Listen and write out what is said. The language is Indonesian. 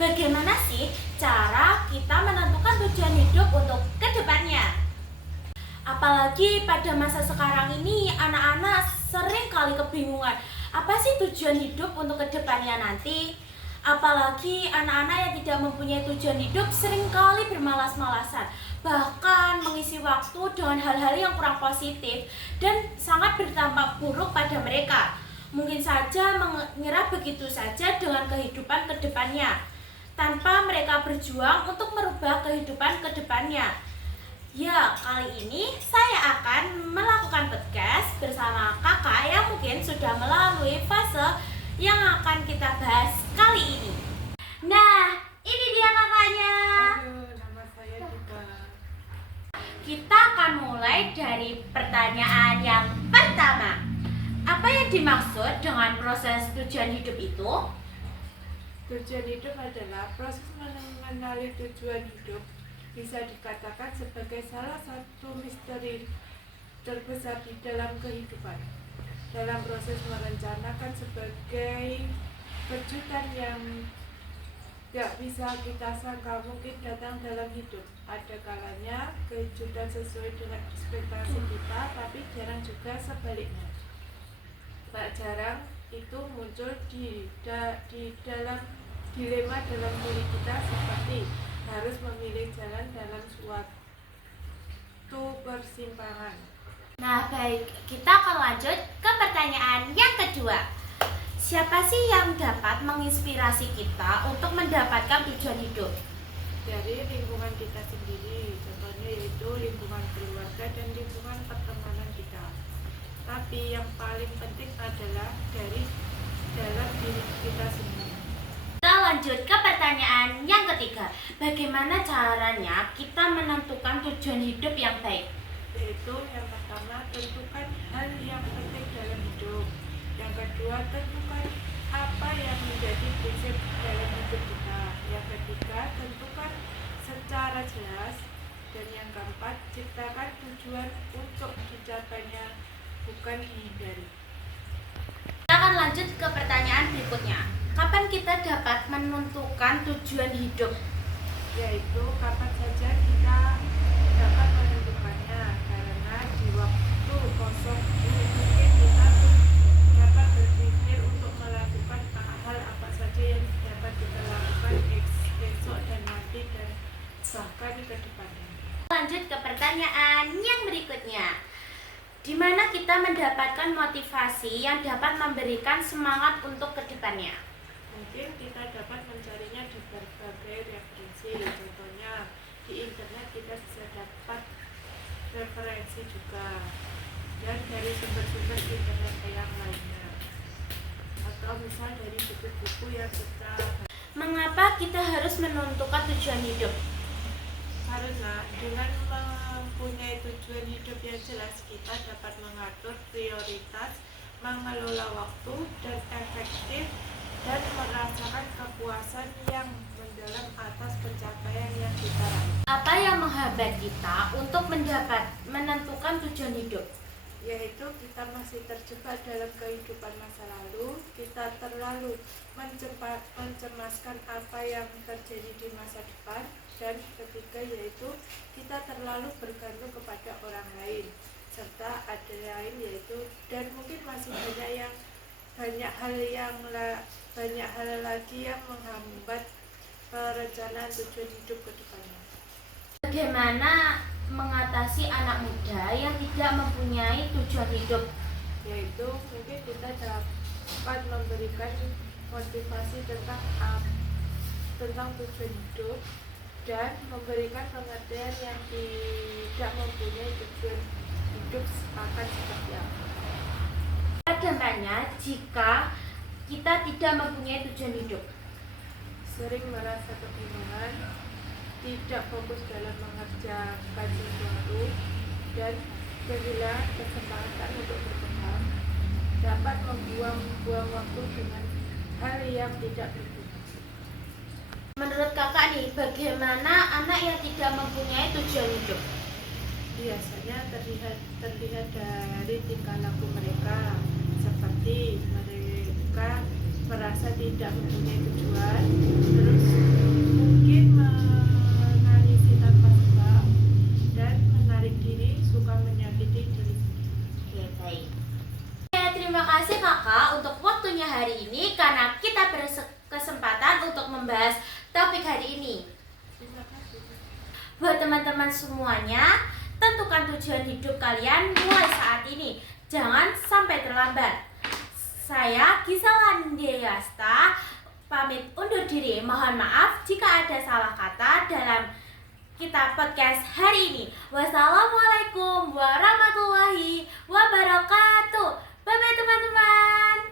Bagaimana sih cara kita menentukan tujuan hidup untuk kedepannya? Apalagi pada masa sekarang ini anak-anak sering kali kebingungan. Apa sih tujuan hidup untuk kedepannya nanti? Apalagi anak-anak yang tidak mempunyai tujuan hidup seringkali bermalas-malasan, bahkan mengisi waktu dengan hal-hal yang kurang positif dan sangat berdampak buruk pada mereka. Mungkin saja menyerah begitu saja dengan kehidupan kedepannya, tanpa mereka berjuang untuk merubah kehidupan kedepannya. Ya, kali ini saya akan melakukan podcast bersama kakak yang mungkin sudah melalui fase yang akan kita bahas kali ini. Nah, ini dia kakaknya. Halo, nama saya juga. Kita akan mulai dari pertanyaan yang pertama. Apa yang dimaksud dengan proses tujuan hidup itu? Tujuan hidup adalah proses mengenali tujuan hidup. Bisa dikatakan sebagai salah satu misteri terbesar di dalam kehidupan. Dalam proses merencanakan sebagai kejutan yang tidak bisa kita sangka mungkin datang dalam hidup. Ada kalanya kejutan sesuai dengan ekspektasi kita, tapi jarang juga sebaliknya. Tak jarang itu muncul di dalam dilema dalam diri kita, seperti harus memilih jalan dalam suatu persimpangan. Nah, baik, kita akan lanjut ke pertanyaan yang kedua. Siapa sih yang dapat menginspirasi kita untuk mendapatkan tujuan hidup? Dari lingkungan kita sendiri, contohnya yaitu lingkungan keluarga dan lingkungan pertemanan kita. Tapi yang paling penting adalah dari dalam diri kita sendiri. Kita lanjut ke pertanyaan yang ketiga. Bagaimana caranya kita menentukan tujuan hidup yang baik? Yaitu yang pertama, tentukan hal yang penting dalam hidup. Yang kedua, tentukan apa yang menjadi prinsip dalam hidup kita. Yang ketiga, tentukan secara jelas. Dan yang keempat, ciptakan tujuan untuk dicapainya, bukan dihindari. Kita akan lanjut ke pertanyaan berikutnya. Kapan kita dapat menentukan tujuan hidup? Yaitu kapan saja kita dapat menentukannya, karena di waktu kosong ini mungkin kita dapat berpikir untuk melakukan hal apa saja yang dapat kita lakukan esok dan nanti dan bahkan ke depannya. Lanjut ke pertanyaan yang berikutnya. Di mana kita mendapatkan motivasi yang dapat memberikan semangat untuk kedepannya? Mungkin kita dapat mencarinya di berbagai referensi, contohnya di internet kita bisa dapat referensi juga, dan dari sumber-sumber internet yang lainnya, atau misal dari buku-buku yang kita. Mengapa kita harus menentukan tujuan hidup? Karena dengan mempunyai tujuan hidup yang jelas, kita dapat mengatur prioritas, mengelola waktu dan efektif, dan merasakan kepuasan yang mendalam atas pencapaian yang kita raih. Apa yang menghambat kita untuk menentukan tujuan hidup? Yaitu kita masih terjebak dalam kehidupan masa lalu, kita terlalu mencemaskan apa yang terjadi di masa depan, dan ketiga yaitu kita terlalu bergantung kepada orang lain, serta ada lain yaitu, dan mungkin masih banyak hal lagi yang menghambat perencanaan tujuan hidup ke depannya. Bagaimana mengatasi anak muda yang tidak mempunyai tujuan hidup? Yaitu mungkin kita dapat memberikan motivasi tentang tujuan hidup dan memberikan pengertian yang tidak mempunyai tujuan hidup akan seperti apa. Dampaknya jika kita tidak mempunyai tujuan hidup. Sering merasa kebingungan, tidak fokus dalam mengerjakan sesuatu, dan kehilangan kesempatan untuk berkembang, dapat membuang-buang waktu dengan hal yang tidak berguna. Menurut kakak nih, bagaimana anak yang tidak mempunyai tujuan hidup? Biasanya terlihat dari tingkah laku mereka, seperti mereka merasa tidak mempunyai tujuan, terus untuk membahas topik hari ini. Terima kasih. Buat teman-teman semuanya, tentukan tujuan hidup kalian mulai saat ini. Jangan sampai terlambat. Saya Gisela Andeyasta pamit undur diri. Mohon maaf jika ada salah kata dalam kita podcast hari ini. Wassalamualaikum warahmatullahi wabarakatuh. Bye bye teman-teman.